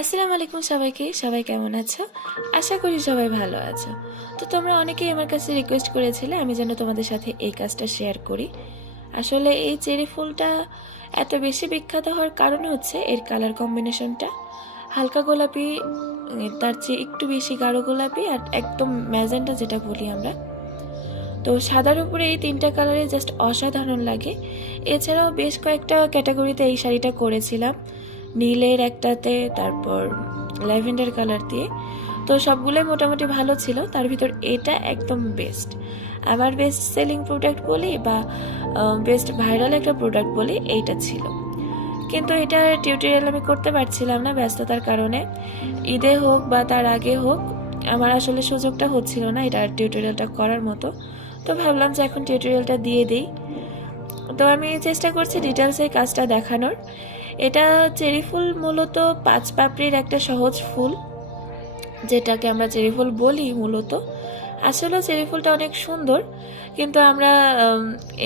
আসসালামু আলাইকুম সবাইকে। সবাই কেমন আছো? আশা করি সবাই ভালো আছো। তো তোমরা অনেকেই আমার কাছে রিকোয়েস্ট করেছিলে আমি যেন তোমাদের সাথে এই কাজটা শেয়ার করি। আসলে এই চেরি ফুলটা এত বেশি বিখ্যাত হওয়ার কারণ হচ্ছে এর কালার কম্বিনেশনটা হালকা গোলাপি, তার চেয়ে একটু বেশি গাঢ় গোলাপি আর একদম ম্যাজেন্টা যেটা বলি আমরা। তো সাদার উপরে এই তিনটা কালারে জাস্ট অসাধারণ লাগে। এছাড়াও বেশ কয়েকটা ক্যাটাগরিতে এই শাড়িটা করেছিলাম, নীলের একটাতে, তারপর ল্যাভেন্ডার কালার দিয়ে। তো সবগুলোই মোটামুটি ভালো ছিল, তার ভিতর এটা একদম বেস্ট। আমার বেস্ট সেলিং প্রোডাক্ট বলি বা বেস্ট ভাইরাল একটা প্রোডাক্ট বলি এইটা ছিল। কিন্তু এটা টিউটোরিয়াল আমি করতে পারছিলাম না ব্যস্ততার কারণে। ঈদে হোক বা তার আগে হোক আমার আসলে সুযোগটা হচ্ছিল না এটা টিউটোরিয়ালটা করার মতো। তো ভাবলাম যে এখন টিউটোরিয়ালটা দিয়ে দিই। তো আমি চেষ্টা করছি ডিটেলসে কাজটা দেখানোর। এটা চেরি ফুল মূলত 5 পাপড়ির একটা সহজ ফুল, যেটাকে আমরা চেরি ফুল বলি মূলত। আসলে চেরি ফুলটা অনেক সুন্দর, কিন্তু আমরা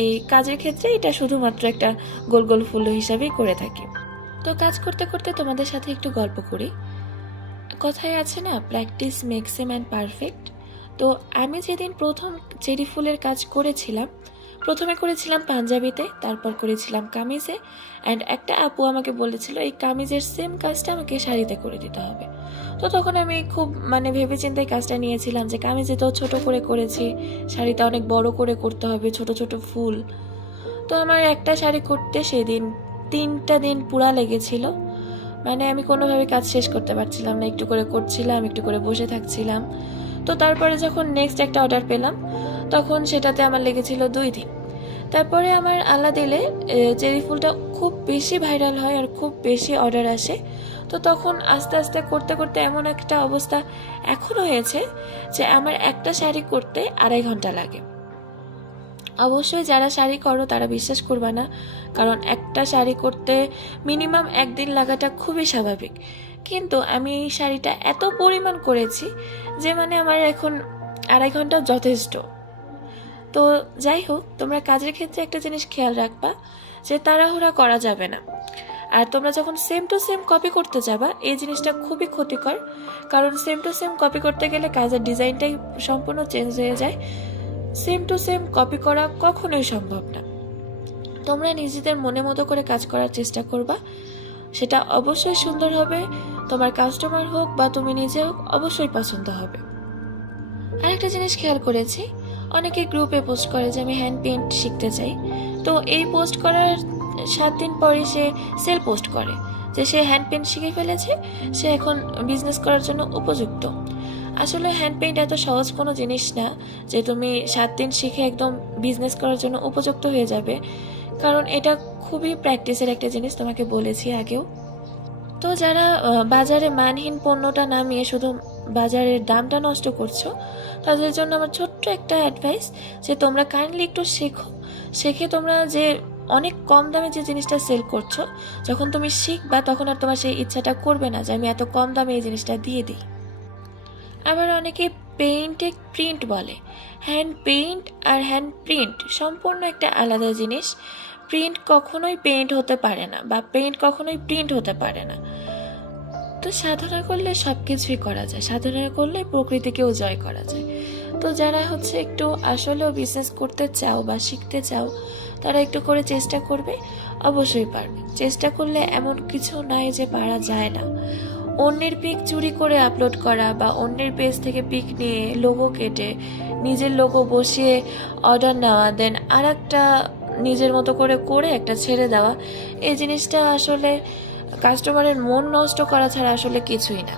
এই কাজের ক্ষেত্রে এটা শুধুমাত্র একটা গোল গোল ফুল হিসাবেই করে থাকি। তো কাজ করতে করতে তোমাদের সাথে একটু গল্প করি। কথায় আছে না, practice makes a man perfect. তো আমি যেদিন প্রথম চেরি ফুলের কাজ করেছিলাম, প্রথমে করেছিলাম পাঞ্জাবিতে, তারপর করেছিলাম কামিজে। অ্যান্ড একটা আপু আমাকে বলেছিল এই কামিজের সেম কাজটা আমাকে শাড়িতে করে দিতে হবে। তো তখন আমি খুব ভেবে চিন্তে কাজটা নিয়েছিলাম যে কামিজে তো ছোট করে করেছি, শাড়িতে অনেক বড় করে করতে হবে, ছোট ছোট ফুল। তো আমার একটা শাড়ি করতে সেদিন 3টা দিন পুরা লেগেছিল। আমি কোনোভাবে কাজ শেষ করতে পারছিলাম না, একটু করে করছিলাম, একটু করে বসে থাকছিলাম। তো তারপরে যখন নেক্সট একটা অর্ডার পেলাম, তখন সেটাতে আমার লেগেছিল 2 দিন। তারপরে আমার আল্লাহ দিলে চেরি ফুলটা খুব বেশি ভাইরাল হয় আর খুব বেশি অর্ডার আসে। তো তখন আস্তে আস্তে করতে করতে এমন একটা অবস্থা এখনও হয়েছে যে আমার একটা শাড়ি করতে 2.5 ঘন্টা লাগে। অবশ্যই যারা শাড়ি করো তারা বিশ্বাস করবে না, কারণ একটা শাড়ি করতে মিনিমাম 1 দিন লাগাটা খুবই স্বাভাবিক। কিন্তু আমি এই শাড়িটা এত পরিমাণ করেছি যে আমার এখন 2.5 ঘন্টা যথেষ্ট। তো যাই হোক, তোমরা কাজের ক্ষেত্রে একটা জিনিস খেয়াল রাখবা যে তাড়াহুড়া করা যাবে না। আর তোমরা যখন সেম টু সেম কপি করতে যাবা এই জিনিসটা খুবই ক্ষতিকর, কারণ সেম টু সেম কপি করতে গেলে কাজের ডিজাইনটাই সম্পূর্ণ চেঞ্জ হয়ে যায়। সেম টু সেম কপি করা কখনোই সম্ভব না। তোমরা নিজেদের মনে মতো করে কাজ করার চেষ্টা করবা, সেটা অবশ্যই সুন্দর হবে। তোমার কাস্টমার হোক বা তুমি নিজে হোক, অবশ্যই পছন্দ হবে। আরেকটা জিনিস খেয়াল করেছি, অনেকে গ্রুপে পোস্ট করে যে আমি হ্যান্ড পেইন্ট শিখতে চাই। তো এই পোস্ট করার 7 দিন পরে সে সেল পোস্ট করে যে সে হ্যান্ড পেইন্ট শিখে ফেলেছে, সে এখন বিজনেস করার জন্য উপযুক্ত। আসলে হ্যান্ড পেইন্ট এত সহজ কোনো জিনিস না যে তুমি 7 দিন শিখে একদম বিজনেস করার জন্য উপযুক্ত হয়ে যাবে, কারণ এটা খুবই প্র্যাকটিসের একটা জিনিস, তোমাকে বলেছি আগেও। তো যারা বাজারে মানহীন পণ্যটা নামিয়ে শুধু বাজারের দামটা নষ্ট করছো, তাদের জন্য আমার ছোট্ট একটা অ্যাডভাইস যে তোমরা কাইন্ডলি একটু শেখো। শেখে তোমরা যে অনেক কম দামে যে জিনিসটা সেল করছো, যখন তুমি শিখবা তখন আর তোমার সেই ইচ্ছাটা করবে না যে আমি এত কম দামে এই জিনিসটা দিয়ে দিই। আবার অনেকে পেইন্টে প্রিন্ট বলে। হ্যান্ড পেইন্ট আর হ্যান্ড প্রিন্ট সম্পূর্ণ একটা আলাদা জিনিস। প্রিন্ট কখনোই পেইন্ট হতে পারে না, বা পেইন্ট কখনোই প্রিন্ট হতে পারে না। তো সাধনা করলে সব কিছুই করা যায়, সাধনা করলে প্রকৃতিকেও জয় করা যায়। তো যারা একটু আসলেও বিজনেস করতে চাও বা শিখতে চাও, তারা একটু করে চেষ্টা করবে, অবশ্যই পারবে। চেষ্টা করলে এমন কিছু নাই যে পারা যায় না। অন্যের পিক চুরি করে আপলোড করা বা অন্যের পেজ থেকে পিক নিয়ে লোগো কেটে নিজের লোগো বসিয়ে অর্ডার নেওয়া, দেন আর একটা নিজের মতো করে করে একটা ছেড়ে দেওয়া, এই জিনিসটা আসলে কাস্টমারের মন নষ্ট করা ছাড়া আসলে কিছুই না।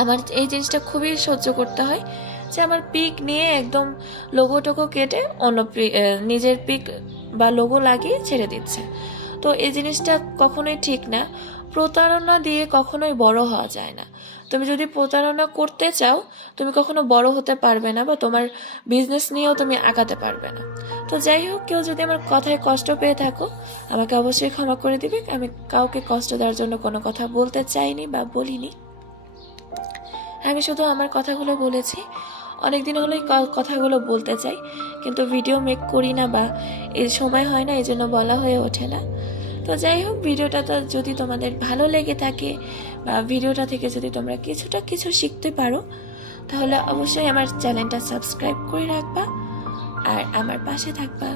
আমার এই জিনিসটা খুবই সহ্য করতে হয় যে আমার পিক নিয়ে একদম লোগো টোগো কেটে অন্য নিজের পিক বা লোগো লাগিয়ে ছেড়ে দিচ্ছে। তো এই জিনিসটা কখনোই ঠিক না। প্রতারণা দিয়ে কখনোই বড় হওয়া যায় না। তুমি যদি প্রতারণা করতে চাও, তুমি কখনো বড় হতে পারবে না, বা তোমার বিজনেস নিয়েও তুমি আগাতে পারবে না। তো যাই হোক, কেউ যদি আমার কথায় কষ্ট পেয়ে থাকো, আমাকে অবশ্যই ক্ষমা করে দিবে। আমি কাউকে কষ্ট দেওয়ার জন্য কোনো কথা বলতে চাইনি বা বলিনি। আমি শুধু আমার কথাগুলো বলেছি। অনেকদিন হলোই কথাগুলো বলতে চাই, কিন্তু ভিডিও মেক করি না বা এর সময় হয় না, এই জন্য বলা হয়ে ওঠে না। তো যাই হোক, ভিডিওটা তো যদি তোমাদের ভালো লেগে থাকে বা ভিডিওটা থেকে যদি তোমরা কিছু শিখতে পারো, তাহলে অবশ্যই আমার চ্যানেলটা সাবস্ক্রাইব করে রাখবা আর আমার পাশে থাকবা।